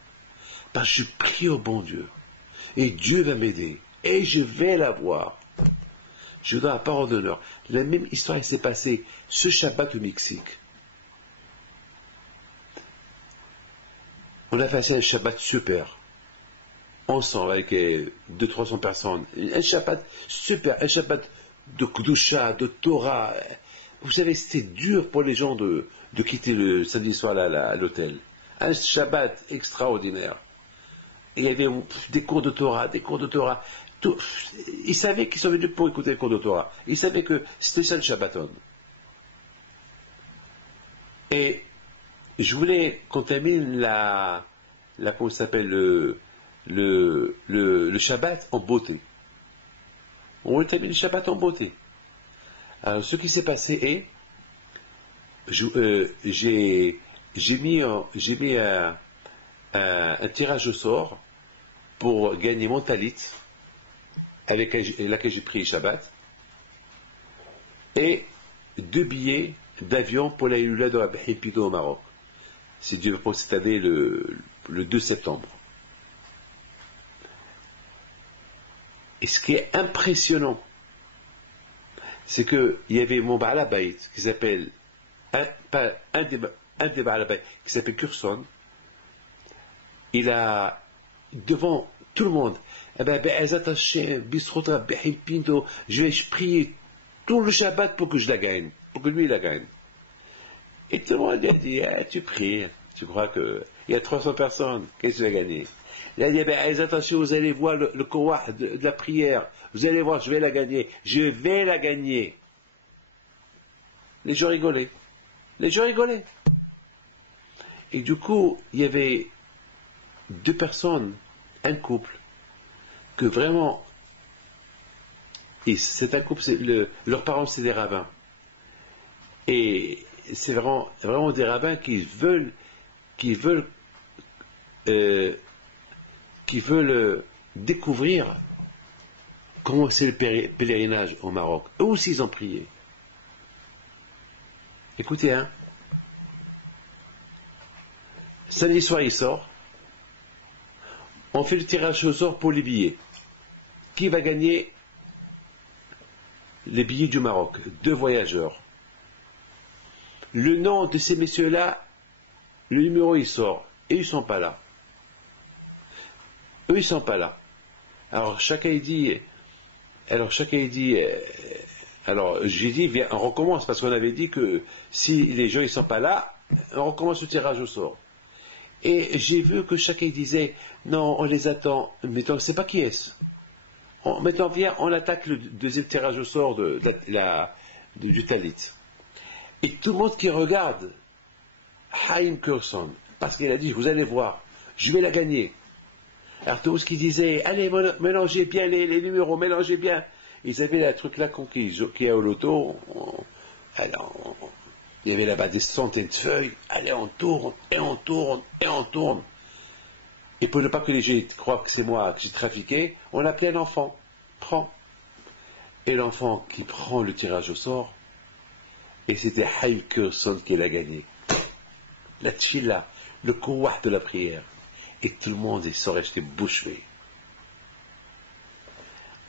Parce que je prie au bon Dieu. Et Dieu va m'aider. Et je vais la voir. Je donne la parole d'honneur. La même histoire s'est passée ce Shabbat au Mexique. On a passé un Shabbat super. Ensemble, avec 200-300 personnes. Un Shabbat super, un Shabbat de Kdusha, de Torah. Vous savez, c'était dur pour les gens de quitter le samedi soir à l'hôtel. Un Shabbat extraordinaire. Et il y avait des cours de Torah. Ils savaient qu'ils sont venus pour écouter les cours de Torah. Ils savaient que c'était ça le Shabbaton. Et je voulais qu'on termine comment ça s'appelle, le Shabbat en beauté. On voulait terminer le Shabbat en beauté. Alors, ce qui s'est passé est, j'ai mis un tirage au sort pour gagner mon talit avec laquelle j'ai pris Shabbat et 2 billets d'avion pour la Hillula de Rabbi Hipido au Maroc. Si Dieu veut, pour cette année le 2 septembre. Et ce qui est impressionnant, c'est qu'il y avait mon Baal Habayit qui s'appelle un des Baal Habayit qui s'appelle Kurson. Il a devant tout le monde, je vais prier tout le Shabbat pour que je la gagne, pour que lui la gagne. Et tout le monde lui a dit, tu pries, tu crois qu'il y a 300 personnes, qu'est-ce que tu vas gagner? Il a dit, attention, vous allez voir le kouah de la prière, vous allez voir, je vais la gagner. Les gens rigolaient. Et du coup, il y avait 2 personnes, un couple, que vraiment, et c'est un couple, leurs parents c'est des rabbins. Et c'est vraiment des rabbins qui veulent découvrir comment c'est le pèlerinage au Maroc. Eux aussi ils ont prié. Écoutez, samedi soir il sort, on fait le tirage au sort pour les billets. Qui va gagner les billets du Maroc? 2 voyageurs. Le nom de ces messieurs-là le numéro il sort, et ils sont pas là. Eux, ils sont pas là. Alors chacun il dit, alors j'ai dit, viens, on recommence, parce qu'on avait dit que si les gens ils sont pas là, on recommence le tirage au sort. Et j'ai vu que chacun disait, non, on les attend, mais on ne sait pas qui est-ce. Maintenant, viens, on attaque le deuxième tirage au sort du Talit. Et tout le monde qui regarde Haïm Kurson, parce qu'il a dit, vous allez voir, je vais la gagner. Alors tous qui disaient, allez, mélangez bien les numéros, mélangez bien. Ils avaient le truc là qui est au loto. Alors, il y avait là-bas des centaines de feuilles. Allez, on tourne, et on tourne, et on tourne. Et pour ne pas que les gens croient que c'est moi que j'ai trafiqué, on a appelé un enfant. Prends. Et l'enfant qui prend le tirage au sort, et c'était Haïm Kurson qui l'a gagné. La tchila, le kouah de la prière. Et tout le monde est sort resté bouche bée.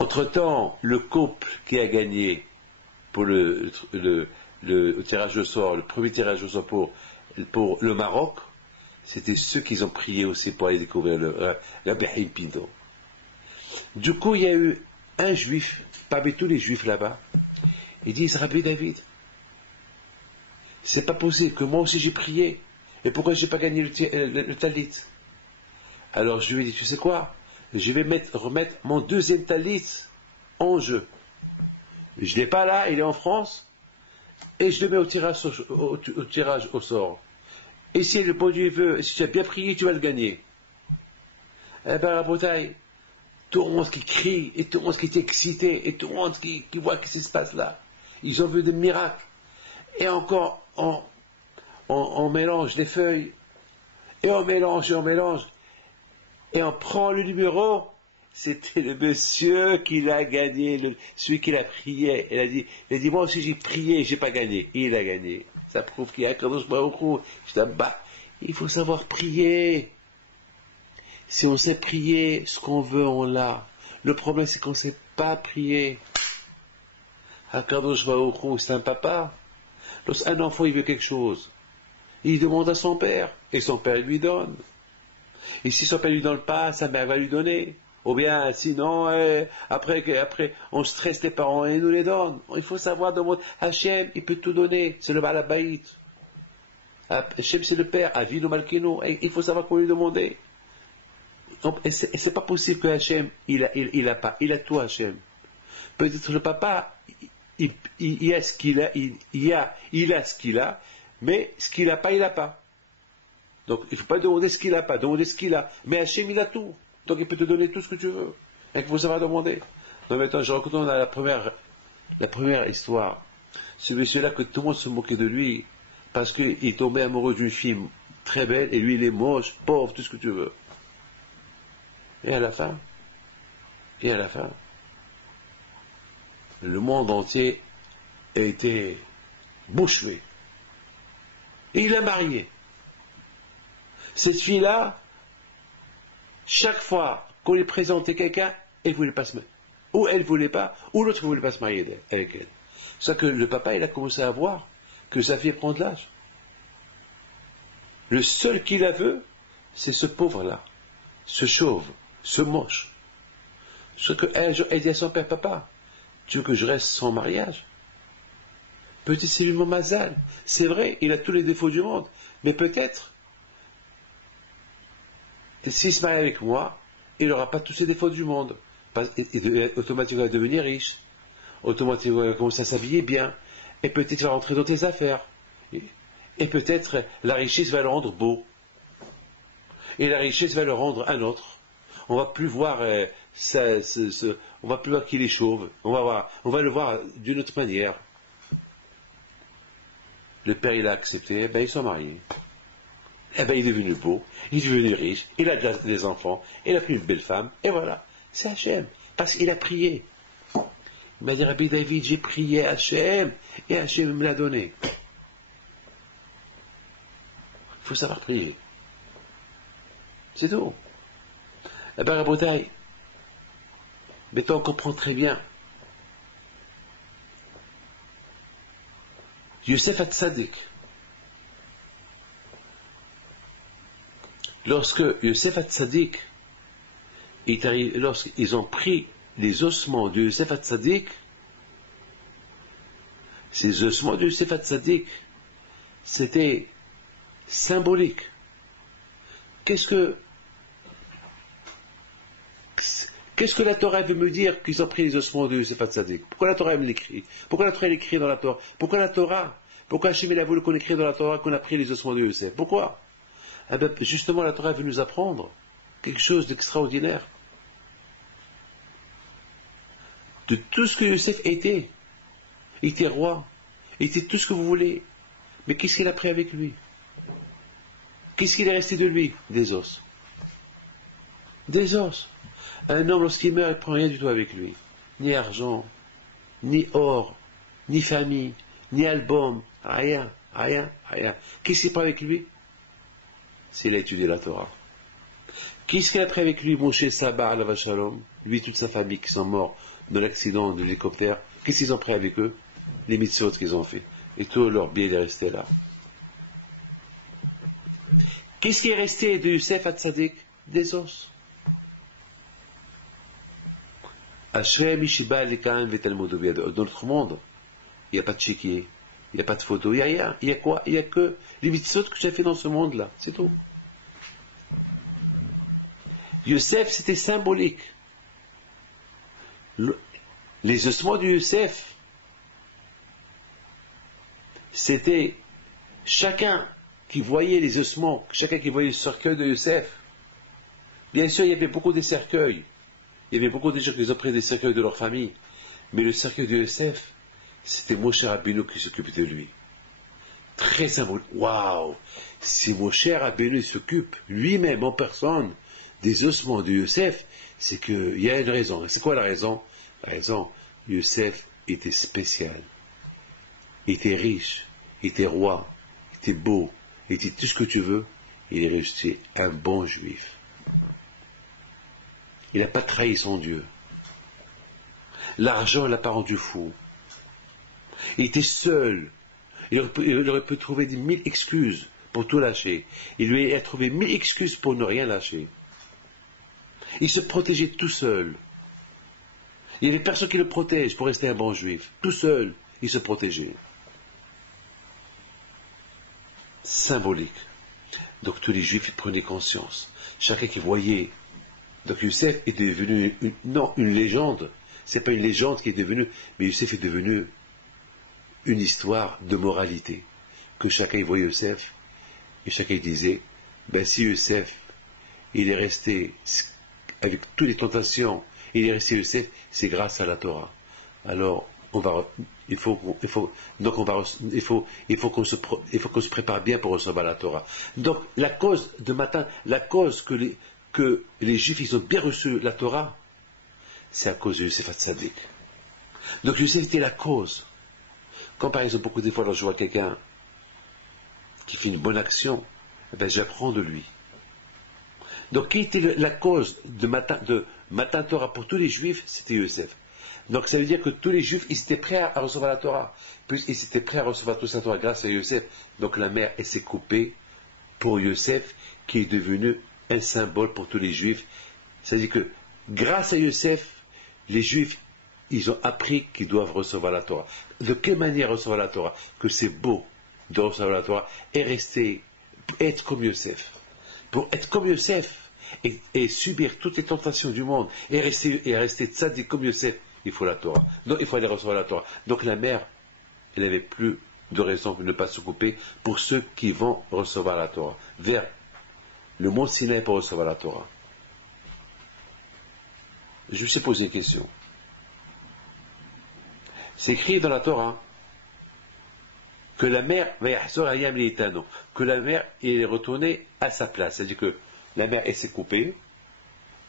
Entre-temps, le couple qui a gagné pour le tirage au sort, le premier tirage au sort pour le Maroc, c'était ceux qui ont prié aussi pour aller découvrir la Behim Pinto. Du coup, il y a eu un juif, parmi tous les juifs là-bas, ils disent, Rabbi David, c'est pas possible que moi aussi j'ai prié, et pourquoi j'ai pas gagné le talit? Alors je lui ai dit, tu sais quoi, je vais remettre mon deuxième talit en jeu. Je ne l'ai pas là, il est en France, et je le mets au tirage au sort. Et si le bon Dieu veut, si tu as bien prié, tu vas le gagner. Eh bien, la Bretagne, tout le monde qui crie, et tout le monde qui est excité, et tout le monde qui voit ce qui se passe là. Ils ont vu des miracles. Et encore, on mélange les feuilles, et on mélange, et on prend le numéro. C'était le monsieur qui l'a gagné, celui qui l'a prié. Il a dit, moi aussi j'ai prié, j'ai pas gagné. Il a gagné. Ça prouve qu'il y a Kadosh Baruch Hu. Il faut savoir prier. Si on sait prier, ce qu'on veut, on l'a. Le problème, c'est qu'on ne sait pas prier. Kadosh Baruch Hu, c'est un papa. Lorsqu'un enfant, il veut quelque chose, il demande à son père, et son père, il lui donne. Et si son père ne lui donne pas, sa mère va lui donner. Ou bien, sinon, après, on stresse les parents et ils nous les donnent. Il faut savoir demander. Hachem, il peut tout donner. C'est le Balabaït. Hachem, c'est le père. Avinu Malkinu. Il faut savoir quoi lui demander. Et c'est pas possible que Hachem, il a pas. Il a tout, Hachem. Peut-être le papa, il a ce qu'il a, il a ce qu'il a, mais ce qu'il n'a pas, il n'a pas. Donc, il ne faut pas demander ce qu'il n'a pas, demander ce qu'il a. Mais Hachem, il a tout. Donc, il peut te donner tout ce que tu veux. Et il faut savoir demander. Donc, maintenant, je retourne à la première histoire. C'est celui-là que tout le monde se moquait de lui, parce qu'il tombait amoureux d'une fille très belle, et lui, il est moche, pauvre, tout ce que tu veux. Et à la fin, le monde entier a été bouche bée. Et il a marié. Cette fille-là, chaque fois qu'on lui présentait quelqu'un, elle ne voulait pas se marier. Ou elle ne voulait pas, ou l'autre ne voulait pas se marier avec elle. C'est ça que le papa, il a commencé à voir que sa fille prend de l'âge. Le seul qui la veut, c'est ce pauvre-là, ce chauve, ce moche. Ce qu'un jour, elle dit à son père, papa, tu veux que je reste sans mariage? Petit, c'est lui mon mazal. C'est vrai, il a tous les défauts du monde, mais peut-être, s'il se marie avec moi, il n'aura pas tous les défauts du monde. Automatiquement, il va devenir riche. Automatiquement, il va commencer à s'habiller bien. Et peut-être il va rentrer dans tes affaires. Et peut-être la richesse va le rendre beau. Et la richesse va le rendre un autre. On va plus voir on va plus voir qu'il est chauve. On va le voir d'une autre manière. Le père, il a accepté. Ben, ils sont mariés. Eh ben, il est devenu beau, il est devenu riche, il a déjà des enfants, il a pris une belle femme, et voilà. C'est Hachem, parce qu'il a prié. Il m'a dit, Rabbi David, j'ai prié Hachem, et Hachem me l'a donné. Il faut savoir prier. C'est tout. Eh ben, Rabotai, mais on comprend très bien. Youssef Hatzadik, Lorsque Yosef Hatzadik est arrivé, lorsqu'ils ont pris les ossements de Yosef Hatzadik, ces ossements de Yosef Hatzadik, c'était symbolique. Qu'est-ce que la Torah veut me dire qu'ils ont pris les ossements de Yosef Hatzadik? Pourquoi la Torah me l'écrit? Pourquoi la Torah l'écrit dans la Torah? Pourquoi Hachem a voulu qu'on écrit dans la Torah qu'on a pris les ossements de Yosef? Pourquoi? Eh bien, justement, la Torah veut nous apprendre quelque chose d'extraordinaire. De tout ce que Yosef était. Il était roi. Il était tout ce que vous voulez. Mais qu'est-ce qu'il a pris avec lui? Qu'est-ce qu'il est resté de lui? Des os. Des os. Un homme, lorsqu'il meurt, il ne prend rien du tout avec lui. Ni argent, ni or, ni famille, ni album. Rien. Qu'est-ce qu'il prend avec lui? S'il a étudié la Torah. Qu'est-ce qu'il a pris avec lui, Moshe Sabar, Alav Shalom? Lui et toute sa famille qui sont morts dans l'accident de l'hélicoptère. Qu'est-ce qu'ils ont pris avec eux? Les mitzvot qu'ils ont fait. Et tout leur bien est resté là. Qu'est-ce qui est resté de Yosef Hatzadik? Des os. Dans notre monde, il n'y a pas de chéquier, il n'y a pas de photo, il n'y a rien. Il y a quoi? Il n'y a que les mitzvot que j'ai fait dans ce monde-là. C'est tout. Yosef, c'était symbolique. Les ossements de Yosef, c'était chacun qui voyait les ossements, chacun qui voyait le cercueil de Yosef. Bien sûr, il y avait beaucoup de cercueils. Il y avait beaucoup de gens qui ont pris des cercueils de leur famille. Mais le cercueil de Yosef, c'était Moshe Rabbeinu qui s'occupait de lui. Très symbolique. Waouh! Si Moshe Rabbeinu s'occupe lui-même en personne des ossements de Yosef, c'est qu'il y a une raison. C'est quoi la raison? La raison, Yosef était spécial. Il était riche, il était roi, il était beau, il était tout ce que tu veux. Il est resté un bon juif. Il n'a pas trahi son Dieu. L'argent ne l'a pas rendu fou. Il était seul. Il aurait pu trouver 1000 excuses pour tout lâcher. Il lui a trouvé 1000 excuses pour ne rien lâcher. Il se protégeait tout seul. Il y avait personne qui le protège pour rester un bon juif. Tout seul, il se protégeait. Symbolique. Donc tous les juifs ils prenaient conscience. Chacun qui voyait. Donc Youssef est devenu une légende. C'est pas une légende qui est devenue, mais Youssef est devenu une histoire de moralité. Que chacun voyait Youssef, et chacun disait, ben si Youssef, il est resté avec toutes les tentations, il est resté Youssef, c'est grâce à la Torah. Alors, il faut qu'on se prépare bien pour recevoir la Torah. Donc, la cause que les Juifs ils ont bien reçu la Torah, c'est à cause de Yosef Hatzadik. Donc Yosef était la cause. Quand par exemple, beaucoup de fois, je vois quelqu'un qui fait une bonne action, ben, j'apprends de lui. Donc qui était la cause de Matan Torah pour tous les Juifs? C'était Yosef. Donc ça veut dire que tous les Juifs, ils étaient prêts à recevoir la Torah. Puisqu'ils étaient prêts à recevoir toute la Torah grâce à Yosef. Donc la mer, elle s'est coupée pour Yosef, qui est devenu un symbole pour tous les Juifs. C'est-à-dire que grâce à Yosef, les Juifs, ils ont appris qu'ils doivent recevoir la Torah. De quelle manière recevoir la Torah? Que c'est beau de recevoir la Torah et être comme Yosef. Pour être comme Yosef et subir toutes les tentations du monde et rester tzaddik comme Yosef, il faut la Torah. Donc il faut aller recevoir la Torah. Donc la mère, elle n'avait plus de raison de ne pas se couper pour ceux qui vont recevoir la Torah. Vers le mont Sinaï pour recevoir la Torah. Je me suis posé une question. C'est écrit dans la Torah que la mer que la mer est retournée à sa place. C'est-à-dire que la mer s'est coupée,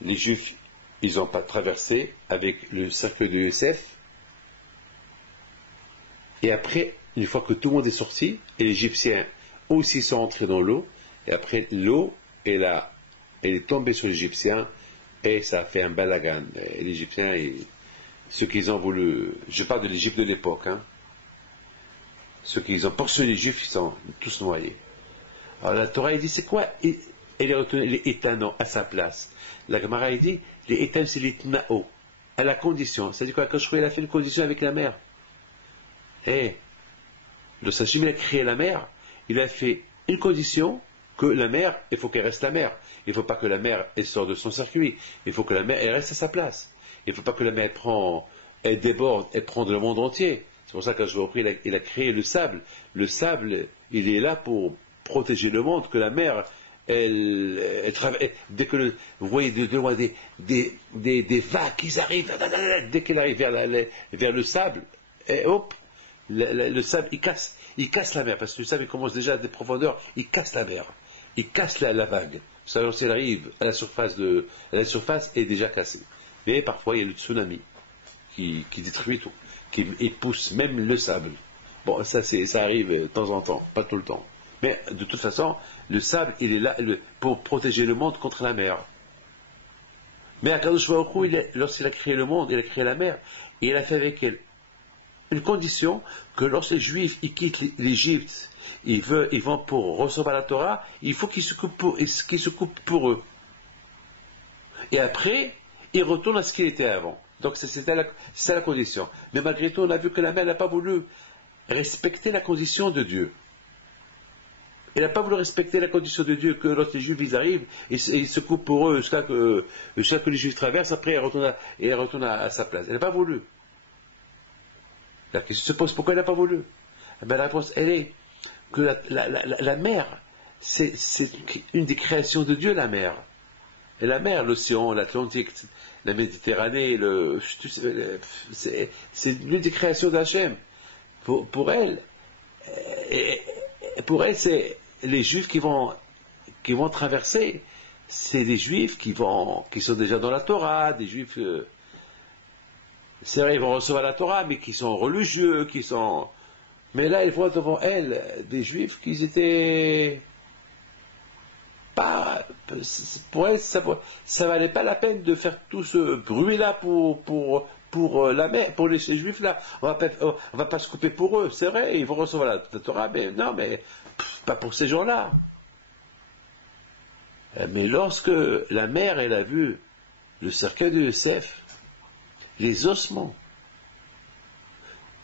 les Juifs ils n'ont pas traversé avec le cercle de Yosef, et après, une fois que tout le monde est sorti, et les Égyptiens aussi sont entrés dans l'eau, et après l'eau elle est tombée sur les Égyptiens, et ça a fait un balagan. Et les Égyptiens, ceux qui ont voulu, je parle de l'Égypte de l'époque, hein, ceux qui ont poursuivi les Juifs, ils sont tous noyés. Alors la Torah, elle dit, c'est quoi et il a retenu les étanants à sa place. La Gemara dit, les étanants c'est les tnao, à la condition. C'est-à-dire quoi, quand je il a fait une condition avec la mer. Eh, le Sachim il a créé la mer, il a fait une condition que la mer, il faut qu'elle reste la mer. Il ne faut pas que la mer elle sorte de son circuit. Il faut que la mer elle reste à sa place. Il ne faut pas que la mer elle déborde, elle prend de le monde entier. C'est pour ça que je vous repris, il a créé le sable. Le sable, il est là pour protéger le monde, que la mer, elle travaille. Dès que vous voyez de loin des vagues qui arrivent, dès qu'elle arrive vers le sable, et hop, le sable, il casse la mer, parce que le sable, il commence déjà à des profondeurs, il casse la mer, il casse la vague. Vous savez, si elle arrive à la surface, la surface est déjà cassée. Mais parfois, il y a le tsunami qui détruit tout, qui pousse même le sable. Bon, ça arrive de temps en temps, pas tout le temps. Mais de toute façon, le sable, il est là pour protéger le monde contre la mer. Mais Akadosh Baruch Hu, lorsqu'il a créé le monde, il a créé la mer, et il a fait avec elle une condition que lorsque les Juifs ils quittent l'Égypte, ils vont pour recevoir la Torah, il faut qu'ils se coupent pour eux. Et après, ils retournent à ce qu'il était avant. Donc c'est la condition. Mais malgré tout, on a vu que la mer n'a pas voulu respecter la condition de Dieu. Elle n'a pas voulu respecter la condition de Dieu que lorsque les Juifs ils arrivent, ils se coupent pour eux jusqu'à que les Juifs traversent, après elle retourne à sa place. Elle n'a pas voulu. La question se pose pourquoi elle n'a pas voulu. Ben, la réponse, elle est que la mer, c'est une des créations de Dieu, la mer. Et la mer, l'océan, l'Atlantique, la Méditerranée, c'est l'une des créations d'Hachem. Pour elle, c'est les Juifs qui vont traverser. C'est des Juifs qui sont déjà dans la Torah, des Juifs. C'est vrai, ils vont recevoir la Torah, mais qui sont religieux, mais là, ils voient devant elles des Juifs qui étaient pas. Pour elles, ça valait pas la peine de faire tout ce bruit-là pour la mer, pour ces Juifs-là. On va pas se couper pour eux. C'est vrai, ils vont recevoir la Torah, mais non, mais pas pour ces gens-là. Mais lorsque la mère, elle a vu le cercueil de Yosef, les ossements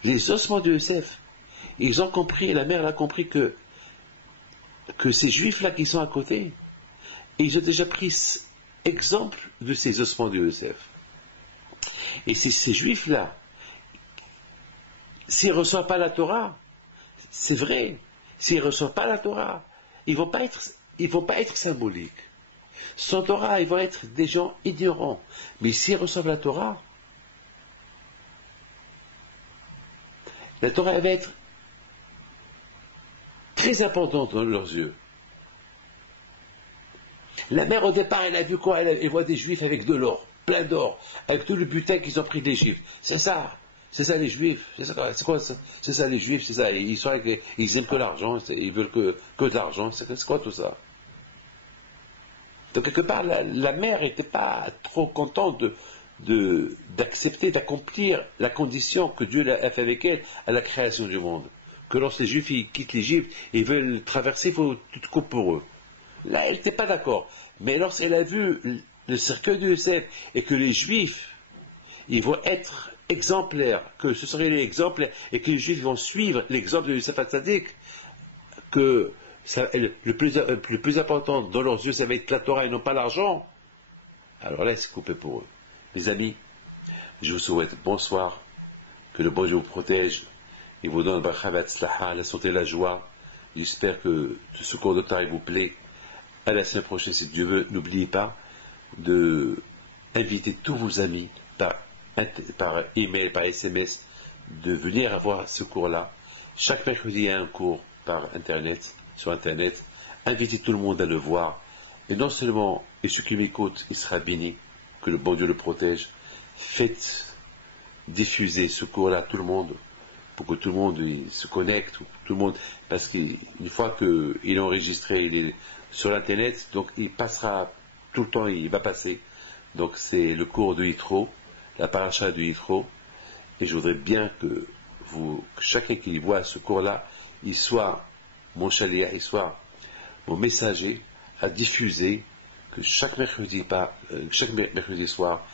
de Yosef, ils ont compris, la mère a compris que ces juifs-là qui sont à côté, ils ont déjà pris exemple de ces ossements de Yosef. Et ces juifs-là, s'ils ne reçoivent pas la Torah, c'est vrai, s'ils ne reçoivent pas la Torah, ils ne vont pas être symboliques. Sans Torah, ils vont être des gens ignorants. Mais s'ils reçoivent la Torah elle va être très importante dans leurs yeux. La mère, au départ, elle a vu quoi? Elle voit des Juifs avec de l'or, plein d'or, avec tout le butin qu'ils ont pris de l'Égypte. C'est ça les Juifs. C'est quoi ça? C'est ça les Juifs, c'est ça. Ils aiment que l'argent, ils veulent que de l'argent. C'est quoi tout ça? Donc quelque part, la mère n'était pas trop contente d'accepter, d'accomplir la condition que Dieu a fait avec elle à la création du monde. Que lorsque les Juifs ils quittent l'Égypte, ils veulent traverser, il faut tout couper pour eux. Là, elle n'était pas d'accord. Mais lorsqu'elle a vu le cercueil de Yosef et que les Juifs, ils vont être exemplaires, que ce serait l'exemple et que les Juifs vont suivre l'exemple de Yosef Hatzadik, que le plus important dans leurs yeux, ça va être la Torah et non pas l'argent, alors là, c'est coupé pour eux. Mes amis, je vous souhaite bonsoir, que le bon Dieu vous protège, et vous donne la santé et la joie. J'espère que ce cours de Torah vous plaît. À la semaine prochaine, si Dieu veut, n'oubliez pas d'inviter tous vos amis par email, par SMS, de venir avoir ce cours-là. Chaque mercredi, il y a un cours sur Internet. Invitez tout le monde à le voir. Et non seulement, et ceux qui m'écoutent, il sera béni, que le bon Dieu le protège. Faites diffuser ce cours-là à tout le monde, pour que tout le monde se connecte, tout le monde, parce qu'une fois qu'il est enregistré, il est sur Internet, donc il passera tout le temps, il va passer. Donc c'est le cours de Yitro, la paracha de Yitro, et je voudrais bien que chacun qui voit ce cours-là, il soit mon chaliah, il soit mon messager, à diffuser que chaque mercredi soir,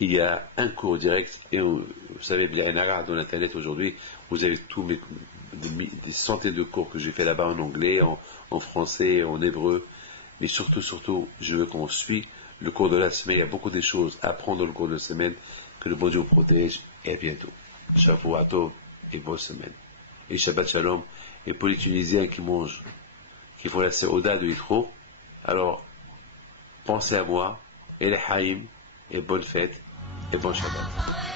il y a un cours direct, et vous savez, bien dans l'internet aujourd'hui, vous avez des centaines de cours que j'ai fait là-bas en anglais, en français, en hébreu, mais surtout, je veux qu'on suit le cours de la semaine. Il y a beaucoup de choses à apprendre dans le cours de la semaine. Que le bon Dieu vous protège, et à bientôt. Shavua Tov et bonne semaine. Et Shabbat Shalom. Et pour les Tunisiens qui font la Seouda de Yitro, alors pensez à moi, et les Haïm, et bonne fête, et bon Shabbat.